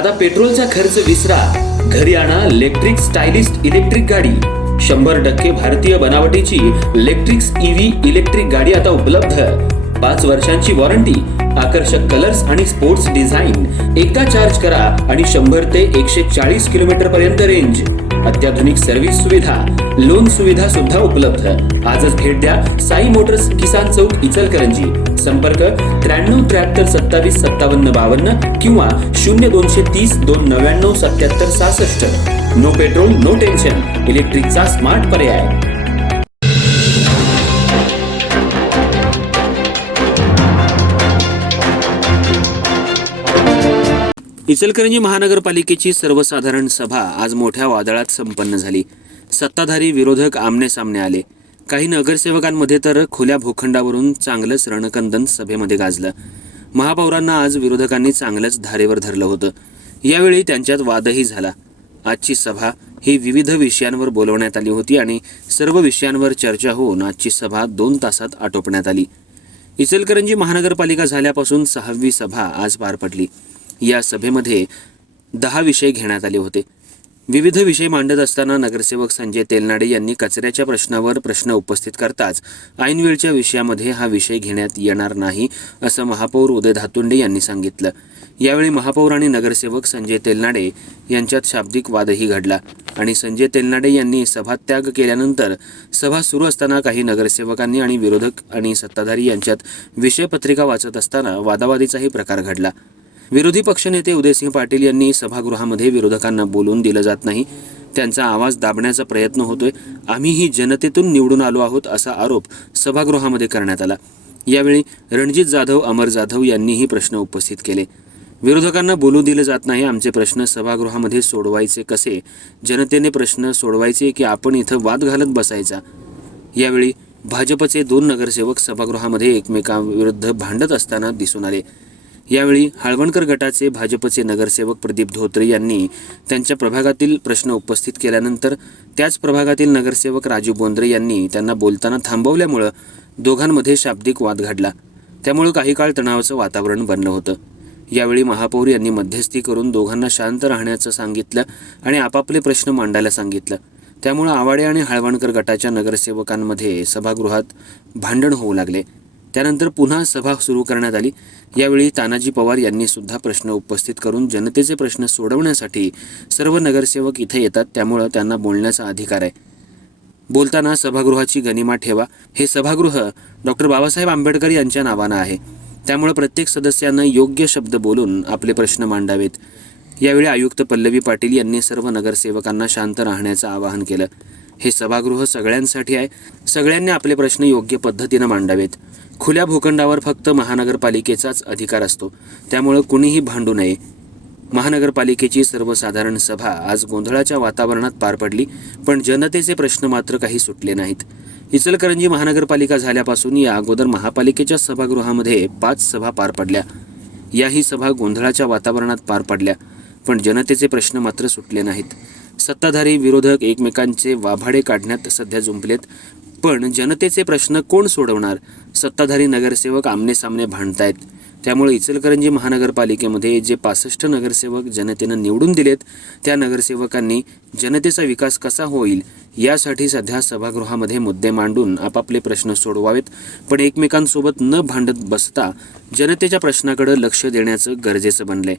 आता पेट्रोलचा खर्च विसरा, घरी आणा इलेक्ट्रिक स्टायलिस्ट इलेक्ट्रिक गाडी। 100% भारतीय बनावटीची इलेक्ट्रिक्स ईव्ही इलेक्ट्रिक गाडी आता उपलब्ध। 5 वर्षांची वॉरंटी, आकर्षक कलर्स आणि स्पोर्ट्स डिझाइन। एकदा चार्ज करा आणि 100 ते 140 किलोमीटर पर्यंत रेंज। अत्याधुनिक सर्व्हिस सुविधा, लोन सुविधा सुद्धा उपलब्ध। आजच भेट द्या साई मोटर्स, किसान चौक, इचलकरंजी। संपर्क 93 73 27 57 52 किंवा 0230 299 77 66। नो पेट्रोल नो टेन्शन, इलेक्ट्रिकचा स्मार्ट पर्याय। इचलकरंजी महानगरपालिकेची सर्वसाधारण सभा आज मोठ्या वादळात संपन्न झाली। सत्ताधारी विरोधक आमने सामने आले। काही नगरसेवकांमध्ये तर खुल्या भूखंडावरून चांगलंच रणकंदन सभेमध्ये गाजलं। महापौरांना आज विरोधकांनी चांगलंच धारेवर धरलं होतं। यावेळी त्यांच्यात वादही झाला। आजची सभा ही विविध विषयांवर बोलवण्यात आली होती आणि सर्व विषयांवर चर्चा होऊन आजची सभा 2 तासात आटोपण्यात आली। इचलकरंजी महानगरपालिका झाल्यापासून 6वी सभा आज पार पडली। या सभेमध्ये 10 विषय घेण्यात आले होते। विविध विषय मांडत असताना नगरसेवक संजय तेलनाडे यांनी कचऱ्याच्या प्रश्नावर प्रश्न उपस्थित करताच ऐनवेळच्या विषयामध्ये हा विषय घेण्यात येणार नाही असं महापौर उदय धातुंडे यांनी सांगितलं। यावेळी महापौर आणि नगरसेवक संजय तेलनाडे यांच्यात शाब्दिक वादही घडला आणि संजय तेलनाडे यांनी सभात्याग केल्यानंतर सभा सुरू असताना काही नगरसेवकांनी आणि विरोधक आणि सत्ताधारी यांच्यात विषयपत्रिका वाचत असताना वादावादीचाही प्रकार घडला। विरोधी पक्षनेते उदयसिंह पाटील यांनी सभागृहामध्ये विरोधकांना बोलून दिलं जात नाही, त्यांचा आवाज दाबण्याचा प्रयत्न होतोय, आम्ही ही जनतेतून निवडून आलो आहोत असा आरोप सभागृहामध्ये करण्यात आला। यावेळी रणजित जाधव, अमर जाधव यांनीही प्रश्न उपस्थित केले। विरोधकांना बोलू दिलं जात नाही, आमचे प्रश्न सभागृहामध्ये सोडवायचे कसे, जनतेने प्रश्न सोडवायचे की आपण इथं वाद घालत बसायचा। यावेळी भाजपचे 2 नगरसेवक सभागृहामध्ये एकमेकांविरुद्ध भांडत असताना दिसून आले। यावेळी हळवणकर गटाचे भाजपचे नगरसेवक प्रदीप धोत्रे यांनी त्यांच्या प्रभागातील प्रश्न उपस्थित केल्यानंतर त्याच प्रभागातील नगरसेवक राजू बोंद्रे यांनी त्यांना बोलताना थांबवल्यामुळे दोघांमध्ये शाब्दिक वाद घडला। त्यामुळे काही काळ तणावाचं वातावरण बनलं होतं। यावेळी महापौर यांनी मध्यस्थी करून दोघांना शांत राहण्याचं सांगितलं आणि आपापले प्रश्न मांडायला सांगितलं। त्यामुळे आवाडे आणि हळवणकर गटाच्या नगरसेवकांमध्ये सभागृहात भांडण होऊ लागले। त्यानंतर पुन्हा सभा सुरू करण्यात आली। यावेळी तानाजी पवार यांनी सुद्धा प्रश्न उपस्थित करून जनतेचे प्रश्न सोडवण्यासाठी सर्व नगरसेवक इथे येतात, त्यामुळे त्यांना बोलण्याचा अधिकार आहे। बोलताना सभागृहाची गनिमा ठेवा, हे सभागृह डॉक्टर बाबासाहेब आंबेडकर यांच्या नावानं आहे, त्यामुळे प्रत्येक सदस्यानं योग्य शब्द बोलून आपले प्रश्न मांडावेत। यावेळी आयुक्त पल्लवी पाटील यांनी सर्व नगरसेवकांना शांत राहण्याचं आवाहन केलं। हे सभागृह सगळ्यांसाठी आहे, सगळ्यांनी आपले प्रश्न योग्य पद्धतीनं मांडावेत। खुल्या भूखंडावर फक्त महानगरपालिकेचाच अधिकार असतो, त्यामुळे कुणीही भांडू नये। महानगरपालिकेची सर्वसाधारण सभा आज गोंधळाच्या वातावरणात पार पडली, पण जनतेचे प्रश्न मात्र काही सुटले नाहीत। इचलकरंजी महानगरपालिका झाल्यापासून या अगोदर महापालिकेच्या सभागृहामध्ये 5 सभा पार पडल्या। याही सभा गोंधळाच्या वातावरणात पार पडल्या, पण जनतेचे प्रश्न मात्र सुटले नाहीत। सत्ताधारी विरोधक एकमेकांचे वाभाडे काढण्यात सध्या जुंपलेत, पण जनतेचे प्रश्न कोण सोडवणार? सत्ताधारी नगरसेवक आमने सामने भांडतायत। त्यामुळे इचलकरंजी महानगरपालिकेमध्ये जे 65 नगरसेवक जनतेनं निवडून दिलेत, त्या नगरसेवकांनी जनतेचा विकास कसा होईल यासाठी सध्या सभागृहामध्ये मुद्दे मांडून आपापले प्रश्न सोडवावेत, पण एकमेकांसोबत न भांडत बसता जनतेच्या प्रश्नाकडे लक्ष देण्याचं गरजेचं बनलंय।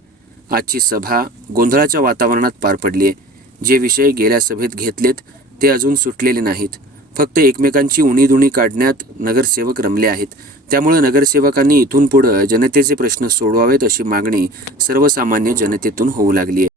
आजची सभा गोंधळाच्या वातावरणात पार पडली आहे। जे विषय गेल्या सभेत घेतलेत ते अजून सुटलेले नाहीत, फक्त एकमेकांची उणीधुणी काढण्यात नगरसेवक रमले आहेत। त्यामुळे नगरसेवकांनी इथून पुढे जनतेचे प्रश्न सोडवावेत अशी मागणी सर्वसामान्य जनतेतून होऊ लागली आहे।